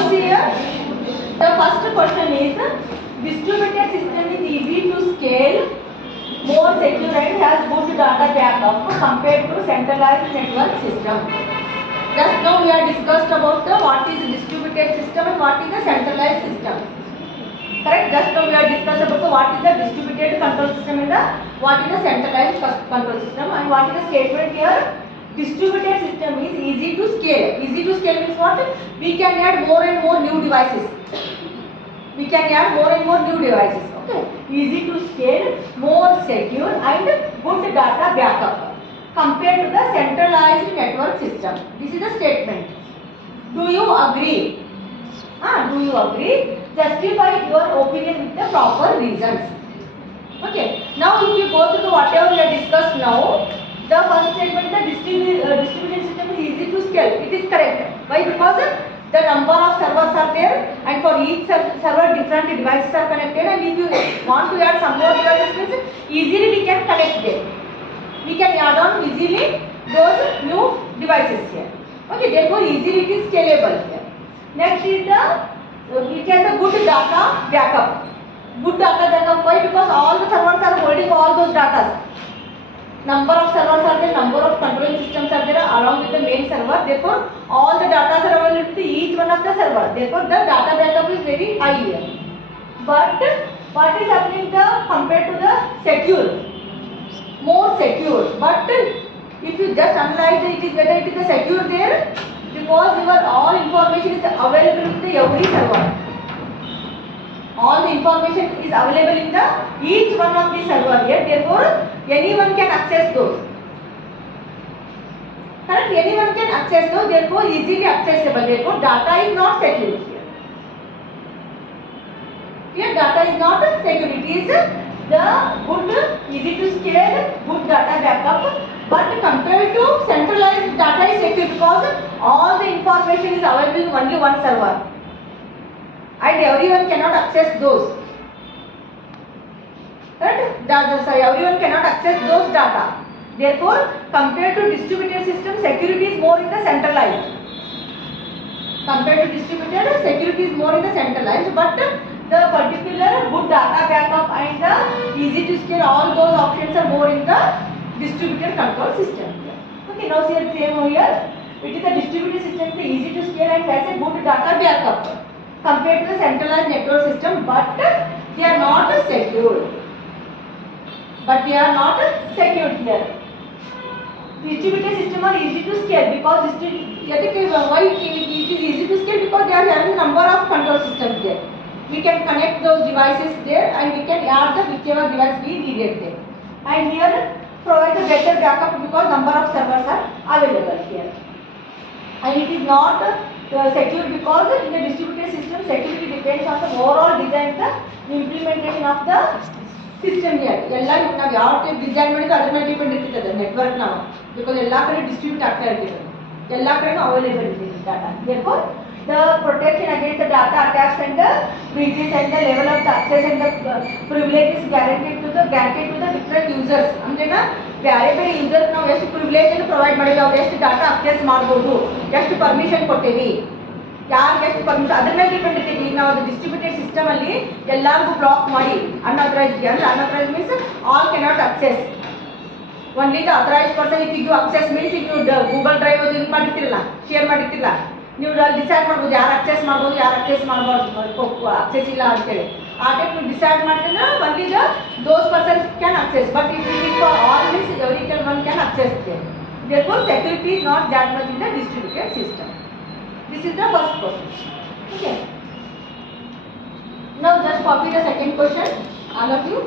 Now see here, the first question is distributed system is easy to scale, more secure and has good data backup compared to centralized network system. Just now we have discussed about what is distributed system and what is the centralized system. Correct? Just now we have discussed about what is the distributed control system and what is the centralized control system, and what is the statement here. Distributed system is easy to scale. Easy to scale means what? We can add more and more new devices. We can add more and more new devices. Okay. Easy to scale, more secure and good data backup compared to the centralized network system. This is the statement. Do you agree? Do you agree? Justify your opinion with the proper reasons. Okay. Now if you go to the whatever we have discussed now, the first statement, the distributed system is easy to scale. It is correct. Why? Because the number of servers are there, and for each server different devices are connected, and if you want to add some more devices, easily we can connect them. We can add on easily those new devices here. Okay, therefore easily it is scalable here. Next is it has a good data backup. Good data backup. Why? Because all the servers are holding all those data. Number of servers are there, number of controlling systems are there along with the main server. Therefore, all the data are available to each one of the server. Therefore, the data backup is very high here. But what is happening compared to the secure? More secure. But if you just analyze it is whether it is the secure there, because your all information is available with every server. All the information is available in the each one of the server here. Therefore, anyone can access those. Correct? Anyone can access those. Therefore, easily accessible. Therefore, data is not secure here. Here, data is not secure. It is the good, easy to scale, good data backup. But compared to centralized, data is secure because all the information is available in only one server. And everyone cannot access those. Right? Everyone cannot access those data. Therefore, compared to distributed system, security is more in the centralized. Compared to distributed, security is more in the centralized. But the particular good data backup and the easy to scale, all those options are more in the distributed control system. Okay, now see the same over here. It is a distributed system, the easy to scale and has a good data backup compared to the centralized network system, but they are not secure. But they are not secured here. Distributed system are easy to scale because why it is easy to scale, because they are having number of control systems there. We can connect those devices there and we can add the whichever device we needed there. And here provide a better backup because number of servers are available here. And it is not secure because in the distributed system security depends on the overall design, the implementation of the system here. Now we have to design other depend network now because distribute available data. Therefore, the protection against the data attacks and the breaches and the level of the access and the privilege is granted to the different users. ಬೇರೆ ಬೇರೆ user ನಾವು ಎಷ್ಟು privilege ಅನ್ನು provide ಮಾಡಿವಿ, ಅವ್ರು ಎಷ್ಟು data access ಮಾಡ್ಬೋದು, ಎಷ್ಟು ಪರ್ಮಿಷನ್ ಕೊಟ್ಟೇವಿ, ಯಾರಿಗೆ ಎಷ್ಟು ಪರ್ಮಿಷನ್ ಅದ್ರ ಮೇಲೆ ಡಿಪೆಂಡ್ ಇರ್ತೀವಿ. ಈಗ ನಾವು ಅದು ಡಿಸ್ಟ್ರಿಬ್ಯೂಟೆಡ್ ಸಿಸ್ಟಮ್ ಅಲ್ಲಿ ಎಲ್ಲರಿಗೂ ಬ್ಲಾಕ್ ಮಾಡಿ ಅನ್ಅಥರೈಸ್ಡ್ ಅಂದ್ರೆ unauthorised means all cannot access, only the authorised person if you access means ಈಗ ನೀವು ಗೂಗಲ್ ಡ್ರೈವ್ ಅದು ಇದು ಮಾಡಿರ್ತಿರಲ್ಲ, ಶೇರ್ ಮಾಡಿರ್ತಿರಲ್ಲ, ನೀವು ಅಲ್ಲಿ ಡಿಸೈಡ್ ಮಾಡ್ಬೋದು ಯಾರು ಅಕ್ಸೆಸ್ ಮಾಡ್ಬೋದು ಯಾರು ಅಕ್ಸೆಸ್ ಮಾಡಬಾರ್ದು, ಅಕ್ಸೆಸ್ ಇಲ್ಲ ಅಂತೇಳಿ. ಆ ಟೈಪ್ ನೀವು ಡಿಸೈಡ್ ಮಾಡ್ತಿದ್ರೆ only those persons can access, but if it is for all means everyone can access there. Therefore, security is not that much in the distributed system. This is the first question. Okay. Now just copy the second question, all of you.